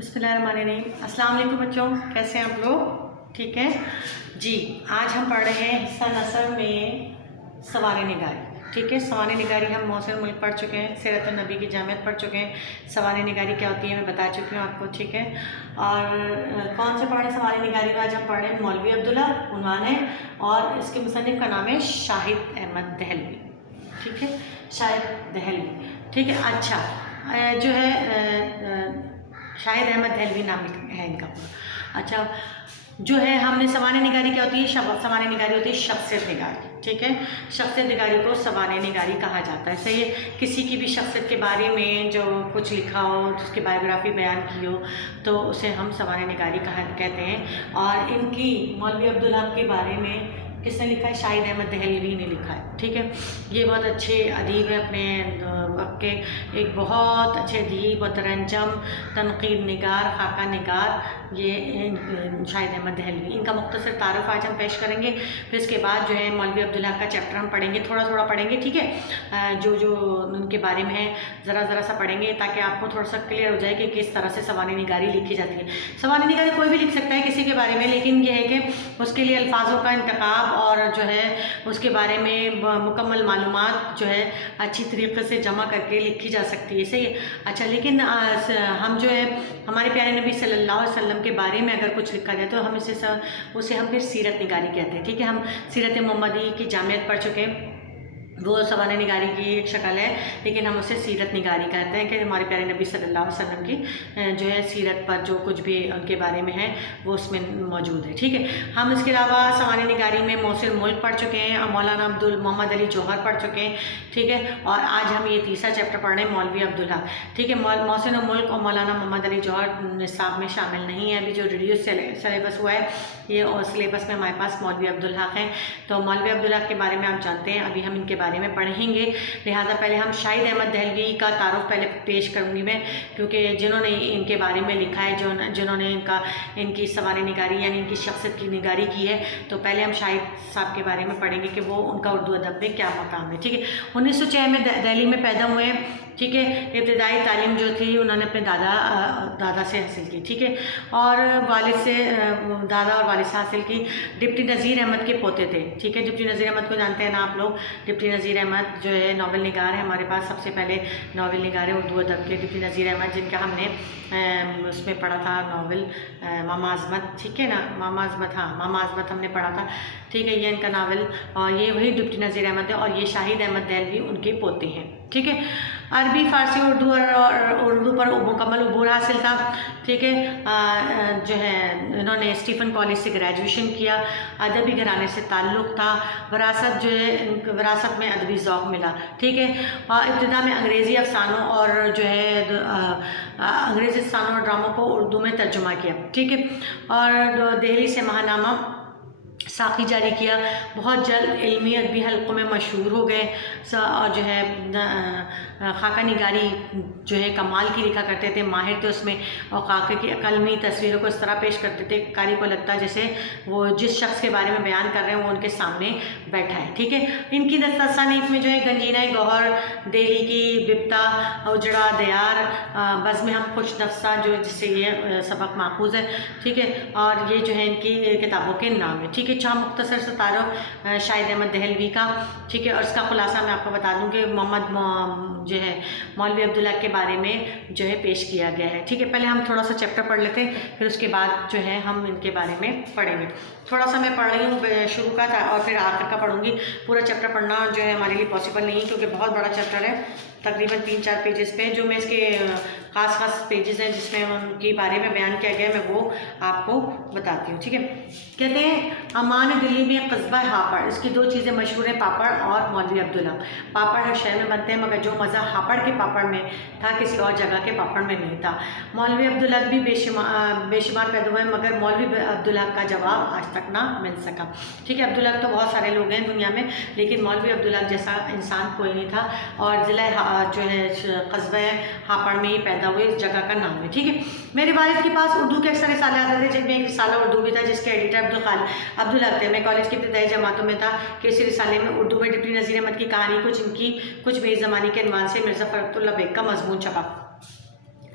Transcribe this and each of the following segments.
بسم اللہ الرحمن الرحیم۔ السلام علیکم بچوں، کیسے ہیں آپ لوگ؟ ٹھیک ہے جی۔ آج ہم پڑھ رہے ہیں حصہ نثر میں سوانح نگاری۔ ٹھیک ہے، سوانح نگاری ہم موصل ملک پڑھ چکے ہیں، سیرت النبی کی جامعت پڑھ چکے ہیں۔ سوانح نگاری کیا ہوتی ہے میں بتا چکی ہوں آپ کو، ٹھیک ہے۔ اور کون سے پڑھ رہے ہیں سوانح نگاری میں؟ آج ہم پڑھ رہے ہیں مولوی عبداللہ، عنوان ہے، اور اس کے مصنف کا نام ہے شاہد احمد دہلوی۔ ٹھیک ہے، شاہد دہلوی، ٹھیک ہے۔ اچھا جو ہے شاہد احمد دہلوی نام ہے ان کا پورا۔ اچھا جو ہے ہم نے سوانح نگاری کیا ہوتی ہے؟ سوانح نگاری ہوتی ہے شخصیت نگاری، ٹھیک ہے۔ شخصیت نگاری کو سوانح نگاری کہا جاتا ہے، صحیح ہے۔ کسی کی بھی شخصیت کے بارے میں جو کچھ لکھا ہو، جس کی بایوگرافی بیان کی ہو، تو اسے ہم سوانح نگاری کہتے ہیں۔ اور ان کی مولوی عبداللہ کے بارے میں کس نے لکھا ہے؟ شاہد احمد دہلوی نے لکھا ہے، ٹھیک ہے۔ یہ بہت اچھے ادیب ہیں، اپنے وقت کے ایک بہت اچھے ادیب، مترجم، تنقید نگار، خاکہ نگار، یہ شاہد احمد دہلوی۔ ان کا مختصر تعارف آج ہم پیش کریں گے، پھر اس کے بعد جو ہے مولوی عبداللہ کا چیپٹر ہم پڑھیں گے، تھوڑا تھوڑا پڑھیں گے، ٹھیک ہے۔ جو ان کے بارے میں ہے ذرا ذرا سا پڑھیں گے، تاکہ آپ کو تھوڑا سا کلیئر ہو جائے کہ کس طرح سے سوانح نگاری لکھی جاتی ہے۔ سوانح نگاری کوئی بھی لکھ سکتا ہے کسی کے بارے میں، لیکن یہ ہے کہ اس کے لیے الفاظوں کا انتخاب اور جو ہے اس کے بارے میں مکمل معلومات جو ہے اچھی طریقے سے جمع کر کے لکھی جا سکتی ہے، صحیح ہے۔ اچھا لیکن ہم جو ہے ہمارے پیارے نبی صلی اللہ علیہ وسلم کے بارے میں اگر کچھ لکھا جائے تو ہم اسے ہم پھر سیرت نگاری کہتے ہیں، ٹھیک ہے۔ ہم سیرت محمدی کی جامعت پڑھ چکے ہیں، وہ سوانح نگاری کی ایک شکل ہے، لیکن ہم اسے سیرت نگاری کہتے ہیں کہ ہمارے پیارے نبی صلی اللہ علیہ وسلم کی جو ہے سیرت پر جو کچھ بھی ان کے بارے میں ہے وہ اس میں موجود ہے، ٹھیک ہے۔ ہم اس کے علاوہ سوانح نگاری میں موصل ملک پڑھ چکے ہیں، مولانا محمد علی جوہر پڑھ چکے ہیں، ٹھیک ہے۔ اور آج ہم یہ تیسرا چیپٹر پڑھ رہے ہیں مولوی عبداللہ، ٹھیک ہے۔ موصل ملک اور مولانا محمد علی جوہر نصاب میں شامل نہیں ہے، ابھی جو ریڈیوس سلیبس ہوا ہے یہ سلیبس میں ہمارے پاس مولوی عبداللہ ہیں، تو مولوی عبداللہ کے بارے میں آپ جانتے ہیں، ابھی ہم ان کے بارے میں پڑھیں گے، لہٰذا پہلے ہم شاہد احمد دہلوی کا تعارف پہلے پیش کروں گی میں، کیونکہ جنہوں نے ان کے بارے میں لکھا ہے، جنہوں نے ان کی سوانح نگاری یعنی ان کی شخصیت کی نگاری کی ہے، تو پہلے ہم شاہد صاحب کے بارے میں پڑھیں گے کہ وہ ان کا اردو ادب میں کیا مقام ہے، ٹھیک ہے۔ 1906 میں دہلی میں پیدا ہوئے ہیں، ٹھیک ہے۔ ابتدائی تعلیم جو تھی انہوں نے اپنے دادا سے حاصل کی، ٹھیک ہے، اور دادا اور والد سے حاصل کی۔ ڈپٹی نذیر احمد کے پوتے تھے، ٹھیک ہے۔ ڈپٹی نذیر احمد کو جانتے ہیں نا آپ لوگ؟ ڈپٹی نذیر احمد جو ہے ناول نگار ہے، ہمارے پاس سب سے پہلے ناول نگار ہے اردو ادب کے ڈپٹی نذیر احمد، جن کا ہم نے اس میں پڑھا تھا ناول ماما عظمت، ٹھیک ہے نا، ماما عظمت، ہاں ماما عظمت ہم نے پڑھا تھا، ٹھیک ہے۔ یہ ان کا ناول، اور یہ وہی ڈپٹی نذیر احمد ہے، اور یہ شاہد احمد دہلوی ان کے پوتے ہیں، ٹھیک ہے۔ عربی، فارسی، اردو اور اردو پر مکمل عبور حاصل تھا، ٹھیک ہے۔ جو ہے انہوں نے اسٹیفن کالج سے گریجویشن کیا، ادبی گھرانے سے تعلق تھا، وراثت جو ہے وراثت میں ادبی ذوق ملا، ٹھیک ہے۔ ابتدا میں انگریزی افسانوں اور جو ہے انگریزی افسانوں اور ڈراموں کو اردو میں ترجمہ کیا، ٹھیک ہے، اور دہلی سے ماہنامہ ساقی جاری کیا۔ بہت جلد علمی ادبی حلقوں میں مشہور ہو گئے، اور جو ہے خاکہ نگاری جو ہے کمال کی لکھا کرتے تھے، ماہر تھے اس میں، اور خاکے کی قلمی تصویروں کو اس طرح پیش کرتے تھے قاری کو لگتا ہے جیسے وہ جس شخص کے بارے میں بیان کر رہے ہیں وہ ان کے سامنے بیٹھا ہے، ٹھیک ہے۔ ان کی تصانیف میں جو ہے گنجینہ گوہر، دہلی کی بپتا، اجڑا دیار، بزم ہم خوش نفسہ جو جس سے یہ سبق ماخوذ ہے، ٹھیک ہے، اور یہ جو ہے ان کی کتابوں کے نام ہے، ٹھیک ہے۔ مختصر سے تعارف شاہد احمد دہلوی کا، ٹھیک ہے، اور اس کا خلاصہ میں آپ کو بتا دوں کہ جو ہے مولوی عبداللہ کے بارے میں جو ہے پیش کیا گیا ہے، ٹھیک ہے۔ پہلے ہم تھوڑا سا چیپٹر پڑھ لیتے ہیں، پھر اس کے بعد جو ہے ہم ان کے بارے میں پڑھیں گے۔ تھوڑا سا میں پڑھ رہی ہوں شروع کا اور پھر آخر کا پڑھوں گی، پورا چیپٹر پڑھنا جو ہے ہمارے لیے پاسبل نہیں، کیونکہ بہت بڑا چیپٹر ہے، تقریباً 3-4 پیجز پہ، جو میں اس کے خاص پیجز ہیں جس میں ان کے بارے میں بیان کیا گیا ہے، میں وہ آپ کو بتاتی ہوں، ٹھیک ہے۔ کہتے ہیں امان دلی میں قصبہ ہاپڑ، اس کی 2 چیزیں مشہور ہیں، پاپڑ اور مولوی عبداللہ۔ پاپڑ ہر شہر میں بنتے ہیں، مگر جو مزہ ہاپڑ کے پاپڑ میں تھا کسی اور جگہ کے پاپڑ میں نہیں تھا۔ مولوی عبداللہ بھی بے شمار پیدا ہوئے، مگر مولوی عبداللہ کا جواب آج تک نہ مل سکا، ٹھیک ہے۔ عبداللہ تو بہت سارے لوگ ہیں دنیا میں، لیکن مولوی عبداللہ جیسا انسان کوئی نہیں تھا، اور ضلع جو ہے قصبہ ہاپڑ میں ہی پیدا ہوئے، اس جگہ کا نام ہے، ٹھیک ہے۔ میرے والد کے پاس اردو کے اکثر رسالے آتے تھے، جن میں ایک رسالہ اردو بھی تھا جس کے ایڈیٹر عبداللہ تھے۔ میں کالج کی ابتدائی جماعتوں میں تھا کہ اسی رسالے میں اردو میں ڈپٹی نذیر احمد کی کہانی کچھ میری زمانے کے عنوان سے مرزا فرخت اللہ بیگ کا مضمون چھپا۔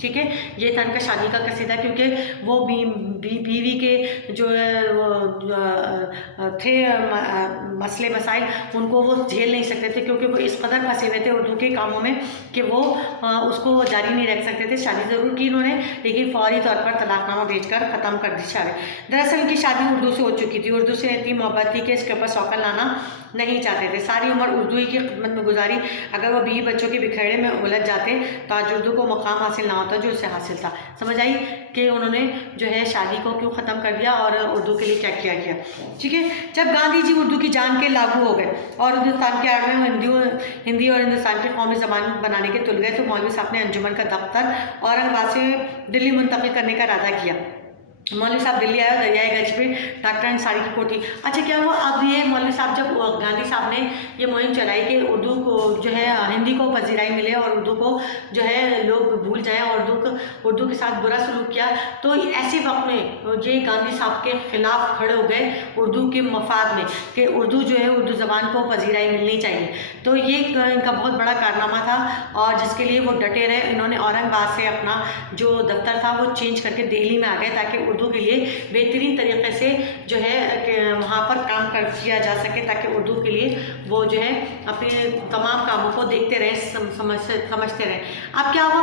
ٹھیک ہے، یہ تھا ان کا شادی کا قصیدہ، کیونکہ وہ بیوی کے جو تھے مسئلے مسائل ان کو وہ جھیل نہیں سکتے تھے، کیونکہ وہ اس قدر پھنسے ہوئے تھے اردو کے کاموں میں کہ وہ اس کو جاری نہیں رکھ سکتے تھے۔ شادی ضرور کی انہوں نے، لیکن فوری طور پر طلاق نامہ بھیج کر ختم کر دی شادی۔ دراصل ان کی شادی اردو سے ہو چکی تھی، اردو سے اتنی محبت تھی کہ اس کے اوپر سوکن لانا نہیں چاہتے تھے۔ ساری عمر اردو ہی کی خدمت میں گزاری، اگر وہ بیوی بچوں کے بکھیرے میں الجھ جاتے تو آج اردو کو مقام حاصل نہ ہوتا جو اسے حاصل تھا۔ سمجھ آئی کہ انہوں نے جو ہے شادی کو کیوں ختم کر دیا اور اردو کے لیے کیا کیا گیا، ٹھیک ہے۔ جب گاندھی جی اردو کی جان کے لاگو ہو گئے اور ہندوستان کے آڑ میں ہندی اور ہندوستان کی قومی زبان بنانے کے تل گئے، تو مولوی صاحب نے انجمن کا دفتر اورنگ آباد سے دلی منتقل کرنے کا ارادہ کیا۔ مولوی صاحب دلی آیا، دریائے گنج پہ ڈاکٹر انصاری کی کوٹھی۔ اچھا کیا ہوا، اب یہ مولوی صاحب جب گاندھی صاحب نے یہ مہم چلائی کہ اردو کو جو ہے ہندی کو پذیرائی ملے اور اردو کو جو ہے لوگ بھول جائیں اور اردو کے ساتھ برا سلوک کیا، تو ایسے وقت میں یہ گاندھی صاحب کے خلاف کھڑے ہو گئے اردو کے مفاد میں کہ اردو جو ہے اردو زبان کو پذیرائی ملنی چاہیے۔ تو یہ ان کا بہت بڑا کارنامہ تھا اور جس کے لیے وہ ڈٹے رہے۔ انہوں نے اورنگ آباد سے اپنا جو دفتر تھا وہ چینج کر کے دہلی میں آ گئے تاکہ اردو کے لیے بہترین طریقے سے جو ہے کہ وہاں پر کام کیا جا سکے، تاکہ اردو کے لیے وہ جو ہے اپنے تمام کاموں کو دیکھتے رہیں، سمجھتے رہیں۔ اب کیا ہوا،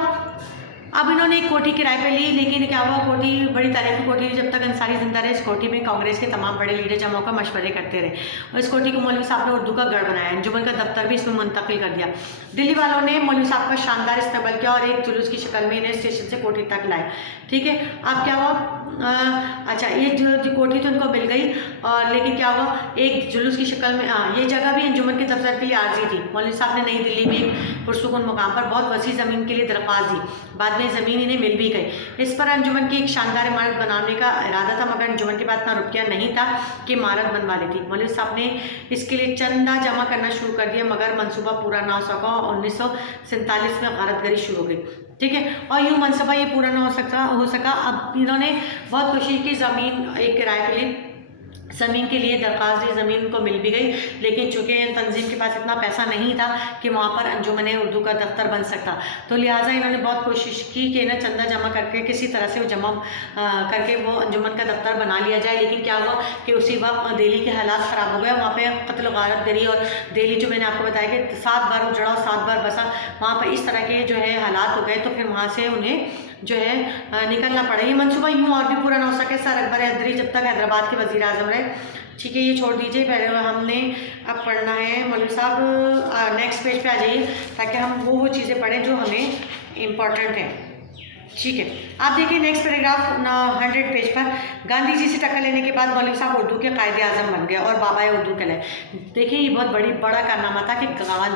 اب انہوں نے ایک کوٹھی کرائے پہ لی، لیکن کیا ہوا، کوٹھی بڑی تاریخی کوٹھی تھی، جب تک انصاری زندہ رہے اس کوٹھی میں کانگریس کے تمام بڑے لیڈر جمع ہو کر مشورے کرتے رہے اور اس کوٹھی کو مولوی صاحب نے اردو کا گڑھ بنایا، انجمن کا دفتر بھی اس میں منتقل کر دیا۔ دلی والوں نے مولوی صاحب کا شاندار استقبال کیا اور ایک جلوس کی شکل میں انہیں اسٹیشن سے کوٹھی تک لائے، ٹھیک ہے۔ اب کیا ہوا، اچھا یہ جو کوٹھی تو ان کو مل گئی، اور لیکن کیا ہوا، ایک جلوس کی شکل میں یہ جگہ بھی انجمن کے دفتر کے لیے عارضی تھی۔ مولوی صاحب نے نئی دلی میں ایک پرسکون مقام پر بہت وسیع زمین کے لیے درخواست دی، بعد میں زمین انہیں مل بھی گئی۔ اس پر انجمن کی ایک شاندار عمارت بنانے کا ارادہ تھا، مگر انجمن کے پاس اتنا روپیہ نہیں تھا کہ عمارت بنوا لیتی۔ مولوی صاحب نے اس کے لیے چندہ جمع کرنا شروع کر دیا، مگر منصوبہ پورا نہ ہو سکا اور 1947 میں غارت گری شروع ہو گئی، ٹھیک ہے۔ اور یوں منصوبہ یہ پورا نہ ہو سکا۔ اب انہوں نے بہت کوشش کی، زمین ایک کرائے کے لیے زمین کے لیے درخواست دی، زمین کو مل بھی گئی، لیکن چونکہ تنظیم کے پاس اتنا پیسہ نہیں تھا کہ وہاں پر انجمن اردو کا دفتر بن سکتا، تو لہٰذا انہوں نے بہت کوشش کی کہ انہیں چندہ جمع کر کے کسی طرح سے وہ جمع کر کے وہ انجمن کا دفتر بنا لیا جائے۔ لیکن کیا ہوا کہ اسی وقت دہلی کے حالات خراب ہو گئے، وہاں پہ قتل و غارت گری، اور دہلی جو میں نے آپ کو بتایا کہ 7 بار اجڑا اور 7 بار بسا، وہاں پہ اس طرح کے جو ہے حالات ہو گئے، تو پھر وہاں سے انہیں جو ہے نکلنا پڑا۔ یہ منصوبہ یوں اور بھی پورا نہ ہو سکے۔ سر اکبر حیدری جب تک حیدرآباد کے وزیر اعظم رہے، ٹھیک ہے، یہ چھوڑ دیجئے، پہلے ہم نے اب پڑھنا ہے مولوی صاحب نیکسٹ پیج پہ آ جائیے تاکہ ہم وہ چیزیں پڑھیں جو ہمیں امپورٹنٹ ہیں، ٹھیک ہے۔ آپ دیکھیں نیکسٹ پیراگراف 100 پیج پر، گاندھی جی سے ٹکر لینے کے بعد مولوی صاحب اردو کے قائد اعظم بن گئے اور بابا اردو کہلائے۔ دیکھیں یہ بہت بڑا کارنامہ تھا کہ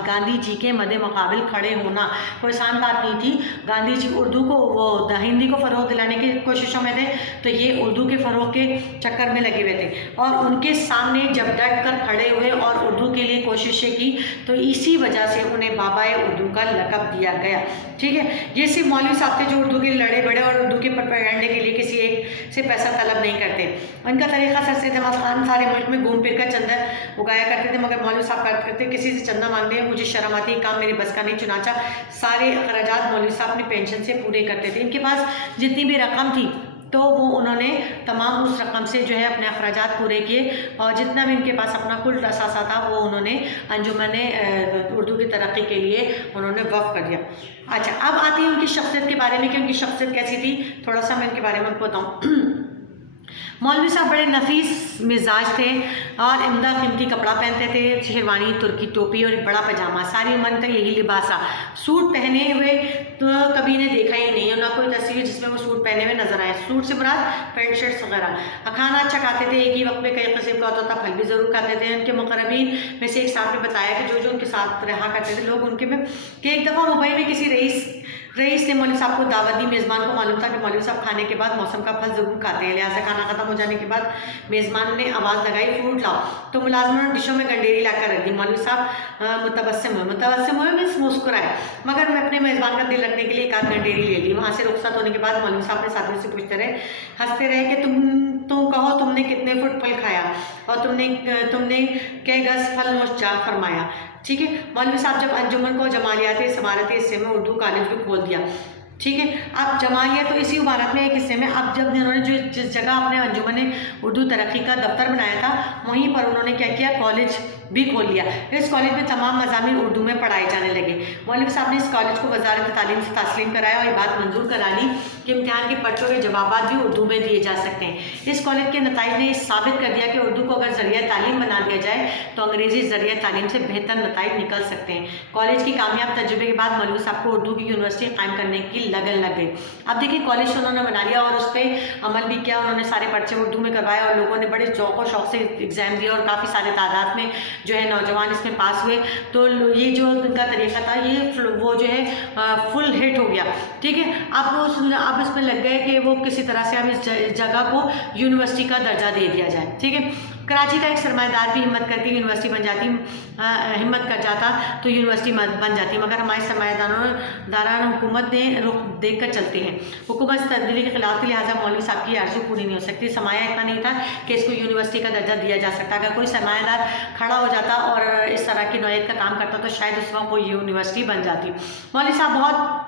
گاندھی جی کے مد مقابل کھڑے ہونا کوئی آسان بات نہیں تھی۔ گاندھی جی اردو کو وہ ہندی کو فروغ دلانے کی کوششوں میں تھے، تو یہ اردو کے فروغ کے چکر میں لگے ہوئے تھے، اور ان کے سامنے جب ڈٹ کر کھڑے ہوئے اور اردو کے لیے کوششیں کی، تو اسی وجہ سے انہیں بابا اردو کا لقب دیا گیا، ٹھیک ہے۔ یہ صرف مولوی صاحب تھے جو اردو کے لڑے بڑے اور اردو کے پروپیگنڈے کے لیے کسی ایک سے پیسہ طلب نہیں کرتے۔ ان کا طریقہ سر سید احمد خان سارے ملک میں گھوم پھر کر چندہ اگایا کرتے تھے، مگر مولوی صاحب کرتے کسی سے چندہ مانگنے میں مجھے شرم آتی ہے، کام میری بس کا نہیں، چنانچہ سارے اخراجات مولوی صاحب اپنی پینشن سے پورے کرتے تھے۔ ان کے پاس جتنی بھی رقم تھی تو وہ انہوں نے تمام اس رقم سے جو ہے اپنے اخراجات پورے کیے، اور جتنا بھی ان کے پاس اپنا کل اثاثہ تھا وہ انہوں نے انجمن اردو کی ترقی کے لیے انہوں نے وقف کر دیا۔ اچھا اب آتی ہے ان کی شخصیت کے بارے میں کہ ان کی شخصیت کیسی تھی، تھوڑا سا میں ان کے بارے میں آپ کو بتاؤں۔ مولوی صاحب بڑے نفیس مزاج تھے اور عمدہ قیمتی کپڑا پہنتے تھے، شیروانی، ترکی ٹوپی اور ایک بڑا پاجامہ، ساری عمر تک یہی لباس تھا۔ سوٹ پہنے ہوئے تو کبھی انہیں دیکھا ہی نہیں، اور نہ کوئی تصویر جس میں وہ سوٹ پہنے ہوئے نظر آئے۔ سوٹ سے مراد پینٹ شرٹس وغیرہ۔ کھانا اچھا کھاتے تھے، ایک ہی وقت میں کئی قسم کا ہوتا تھا، پھل بھی ضرور کھاتے تھے۔ ان کے مقربین میں سے ایک صاحب نے بتایا کہ جو ان کے ساتھ رہا کرتے تھے لوگ، ان کے میں کہ ایک دفعہ ممبئی میں کسی رئیس نے مولوی صاحب کو دعوت دی۔ میزبان کو معلوم تھا کہ مولوی صاحب کھانے کے بعد موسم کا پھل ضرور کھاتے ہیں، لہٰذا کھانا ختم ہو جانے کے بعد میزبان نے آواز لگائی فروٹ لاؤ، تو ملازموں نے ڈشوں میں گنڈیری لا کر رکھ دی۔ مولوی صاحب متبسم ہوئے مینس مسکرائے، مگر میں اپنے میزبان کا دل رکھنے کے لیے ایک آدھ گنڈیری لے لی۔ وہاں سے رخصت ہونے کے بعد مولوی صاحب نے ساتھیوں سے پوچھتے رہے، ہنستے رہے کہ تم کہو تم نے کتنے فٹ پھل کھایا اور تم نے کئی گز پھل نوش جا فرمایا، ٹھیک ہے۔ مولوی صاحب جب انجمن کو جمالیاتی سمارتی حصے میں اردو کالج بھی کھول دیا، ٹھیک ہے. اب جمالیہ تو اسی عبارت میں ایک حصے میں اب جب انہوں نے جس جگہ اپنے انجمن اردو ترقی کا دفتر بنایا تھا وہیں پر انہوں نے کیا کیا کالج بھی کھول لیا. اس کالج میں تمام مضامین اردو میں پڑھائے جانے لگے. مولوی صاحب نے اس کالج کو وزارت تعلیم سے تسلیم کرایا اور یہ بات منظور کرا لی کہ امتحان کے پرچوں کے جوابات بھی اردو میں دیے جا سکتے ہیں. اس کالج کے نتائج نے یہ ثابت کر دیا کہ اردو کو اگر ذریعہ تعلیم بنا دیا جائے تو انگریزی ذریعہ تعلیم سے بہتر نتائج نکل سکتے ہیں. کالج کی کامیاب تجربے کے بعد مولوی صاحب کو اردو کی یونیورسٹی قائم کرنے کی لگن لگ گئی. اب دیکھیے کالج تو انہوں نے بنا لیا اور اس پہ عمل بھی کیا. انہوں نے سارے پرچے اردو میں کروائے اور لوگوں نے بڑے ذوق و شوق سے ایگزام دیا اور کافی سارے تعداد میں جو ہے نوجوان اس میں پاس ہوئے. تو یہ جو ان کا طریقہ تھا یہ وہ جو ہے فل ہٹ ہو گیا. ٹھیک ہے. اب اس میں لگ گئے کہ وہ کسی طرح سے اب اس جگہ کو یونیورسٹی کا درجہ دے دیا جائے. ٹھیک ہے. کراچی کا ایک سرمایہ دار بھی ہمت کر کے یونیورسٹی بن جاتی ہمت کر جاتا تو یونیورسٹی بن جاتی. مگر ہمارے سرمایہ داران حکومت نے رخ دیکھ کر چلتے ہیں. حکومت تبدیلی کے خلاف تھی لہٰذا مولوی صاحب کی آرزو پوری نہیں ہو سکتی. سرمایہ اتنا نہیں تھا کہ اس کو یونیورسٹی کا درجہ دیا جا سکتا. اگر کوئی سرمایہ دار کھڑا ہو جاتا اور اس طرح کی نوعیت کا کام کرتا تو شاید اس وقت وہ یونیورسٹی بن جاتی. مولوی صاحب بہت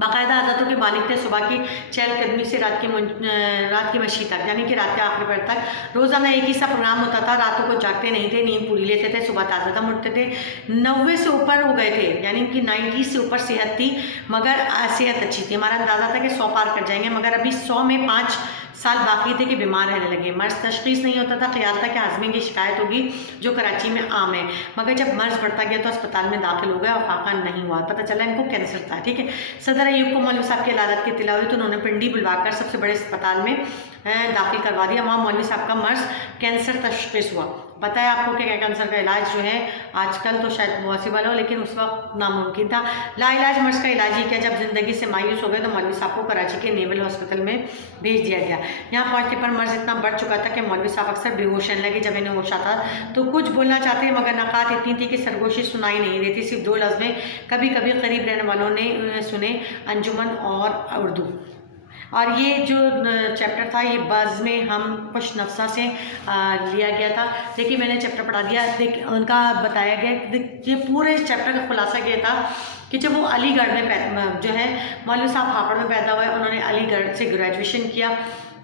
باقاعدہ عادتوں کے مالک تھے. صبح کی چہل قدمی سے رات کی مشی تک یعنی کہ رات کے آخری پہر تک روزانہ ایک ہی سا پروگرام ہوتا تھا. راتوں کو جاگتے نہیں تھے, نیند پوری لیتے تھے, صبح تازہ دم اٹھتے تھے. 90 سے اوپر ہو گئے تھے یعنی کہ 90 سے اوپر صحت تھی مگر صحت اچھی تھی. ہمارا اندازہ تھا کہ 100 پار کر جائیں گے مگر ابھی 100 میں 5 سال باقی تھے کہ بیمار رہنے لگے. مرض تشخیص نہیں ہوتا تھا. خیال تھا کہ ہاضمے کی شکایت ہوگی جو کراچی میں عام ہے مگر جب مرض بڑھتا گیا تو اسپتال میں داخل ہو گیا اور فاقہ نہیں ہوا. پتہ چلا ان کو کینسر تھا. ٹھیک ہے. صدر ایوب کو مولوی صاحب کی علادت کی اطلاع ہوئی تو انہوں نے پنڈی بلوا کر سب سے بڑے اسپتال میں داخل کروا دیا. وہاں مولوی صاحب کا مرض کینسر تشخیص ہوا. پتہ ہے آپ کو کہ کینسر کا علاج جو ہے آج کل تو شاید پاسبل ہو لیکن اس وقت ناممکن تھا. لا علاج مرض کا علاج ہی کیا. جب زندگی سے مایوس ہو گئے تو مولوی صاحب کو کراچی کے نیول ہاسپٹل میں بھیج دیا گیا. یہاں پہنچنے پر مرض اتنا بڑھ چکا تھا کہ مولوی صاحب اکثر بے ہوش رہنے لگے. جب انہیں ہوش آتا تو کچھ بولنا چاہتے مگر نقات اتنی تھی کہ سرگوشی سنائی نہیں دیتی. صرف 2 لفظ میں کبھی کبھی قریب رہنے والوں نے سنے, انجمن اور اردو. اور یہ جو چیپٹر تھا یہ بزم ہم خوش نفسہ سے لیا گیا تھا. دیکھیے میں نے چیپٹر پڑھا دیا. ان کا بتایا گیا یہ پورے چیپٹر کا خلاصہ یہ تھا کہ جب وہ علی گڑھ میں جو ہے مولوی صاحب ہاپڑ میں پیدا ہوئے. انہوں نے علی گڑھ سے گریجویشن کیا.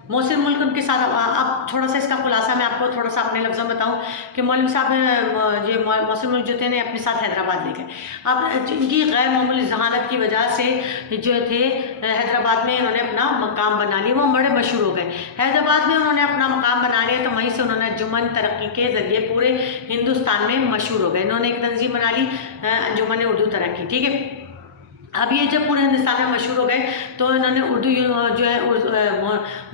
محسن ملک ان کے ساتھ. اب تھوڑا سا اس کا خلاصہ میں آپ کو تھوڑا سا اپنے لفظوں میں بتاؤں کہ مولوی صاحب یہ محسن ملک جو تھے نے اپنے ساتھ حیدرآباد لے گئے. اب ان کی غیر معمولی ذہانت کی وجہ سے جو تھے حیدرآباد میں انہوں نے اپنا مقام بنا لیا. وہ بڑے مشہور ہو گئے. حیدرآباد میں انہوں نے اپنا مقام بنا لیا تو وہیں سے انہوں نے انجمن ترقی کے ذریعے پورے ہندوستان میں مشہور ہو گئے. انہوں نے ایک تنظیم بنا لی انجمن اردو ترقی. ٹھیک ہے. اب یہ جب پورے ہندوستان میں مشہور ہو گئے تو انہوں نے اردو جو ہے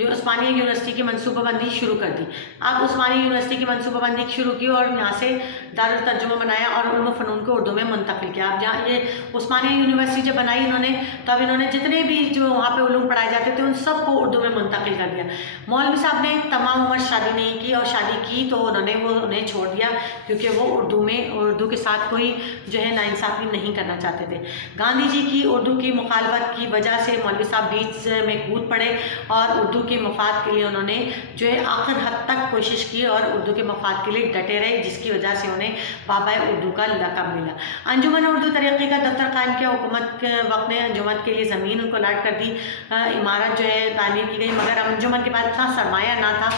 عثمانیہ یونیورسٹی کی منصوبہ بندی شروع کر دی. اب عثمانیہ یونیورسٹی کی منصوبہ بندی شروع کی اور یہاں سے دارالترجمہ بنایا اور علم و فنون کو اردو میں منتقل کیا. اب جہاں یہ عثمانیہ یونیورسٹی جب بنائی انہوں نے تو اب انہوں نے جتنے بھی جو وہاں پہ علوم پڑھائے جاتے تھے ان سب کو اردو میں منتقل کر دیا. مولوی صاحب نے تمام عمر شادی نہیں کی اور شادی کی تو انہیں چھوڑ دیا کیونکہ وہ اردو کے ساتھ کوئی جو ہے ناانصافی نہیں کرنا چاہتے تھے. گاندھی جی کی اردو کی مخالفت کی وجہ سے مولوی صاحب بیچ میں کود پڑے اور اردو کے مفاد کے لیے انہوں نے جو ہے آخر حد تک کوشش کی اور اردو کے مفاد کے لیے ڈٹے رہے جس کی وجہ سے انہیں بابا اردو کا لقب ملا. انجمن اردو ترقی کا دفتر قائم کیا. حکومت کے وقت نے انجمن کے لیے زمین ان کو الاٹ کر دی. عمارت جو ہے تعمیر کی گئی مگر انجمن کے پاس اتنا سرمایہ نہ تھا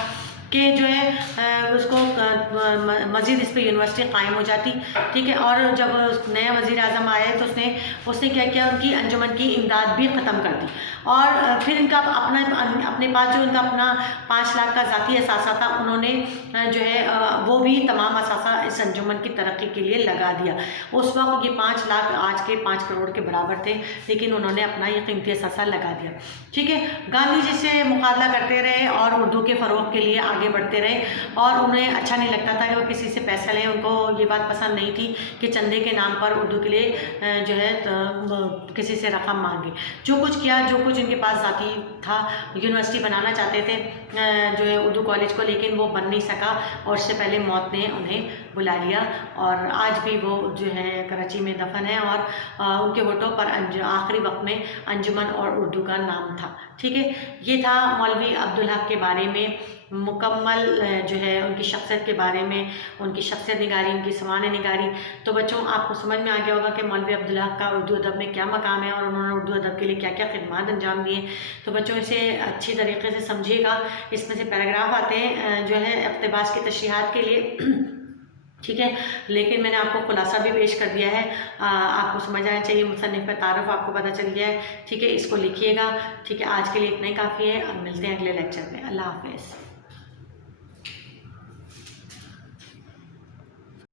کہ جو ہے اس کو مزید اس پہ یونیورسٹی قائم ہو جاتی. ٹھیک ہے. اور جب نیا وزیر اعظم آئے تو اس نے کیا کیا ان کی انجمن کی امداد بھی ختم کر دی اور پھر ان کا اپنے پاس جو ان کا اپنا 5 لاکھ کا ذاتی اثاثہ تھا انہوں نے جو ہے وہ بھی تمام اثاثہ اس انجمن کی ترقی کے لیے لگا دیا. اس وقت یہ 5 لاکھ آج کے 5 کروڑ کے برابر تھے لیکن انہوں نے اپنا یہ قیمتی اثاثہ لگا دیا. ٹھیک ہے. گاندھی جی سے مقابلہ کرتے رہے اور اردو کے فروغ کے لیے آگے بڑھتے رہے اور انہیں اچھا نہیں لگتا تھا کہ وہ کسی سے پیسہ لیں. ان کو یہ بات پسند نہیں تھی کہ چندے کے نام پر اردو کے لیے جو ہے کسی سے رقم مانگے. جو کچھ کیا جو کچھ ان کے پاس ذاتی تھا یونیورسٹی بنانا چاہتے تھے جو ہے اردو کالج کو لیکن وہ بن نہیں سکا اور اس سے پہلے موت نے انہیں بلا لیا اور آج بھی وہ جو ہے کراچی میں دفن ہے اور ان کے ہوٹوں پر آخری وقت میں انجمن اور اردو کا نام تھا. ٹھیک ہے، یہ تھا مولوی عبدالحق کے بارے میں مکمل جو ہے ان کی شخصیت کے بارے میں، ان کی شخصیت نگاری، ان کی سوانح نگاری۔ تو بچوں آپ کو سمجھ میں آ گیا ہوگا کہ مولوی عبدالحق کا اردو ادب میں کیا مقام ہے اور انہوں نے اردو ادب کے لیے کیا کیا خدمات انجام دیے۔ تو بچوں اسے اچھی طریقے سے سمجھیے گا، اس میں سے پیراگراف آتے ہیں جو ہے اقتباس کی تشریحات کے لیے، ٹھیک ہے، لیکن میں نے آپ کو خلاصہ بھی پیش کر دیا ہے، آپ کو سمجھ آنا چاہیے، مصنف کا تعارف آپ کو پتہ چل گیا ہے، ٹھیک ہے، اس کو لکھیے گا، ٹھیک ہے۔ آج کے لیے اتنا ہی کافی ہے، اب ملتے ہیں اگلے لیکچر میں، اللہ حافظ۔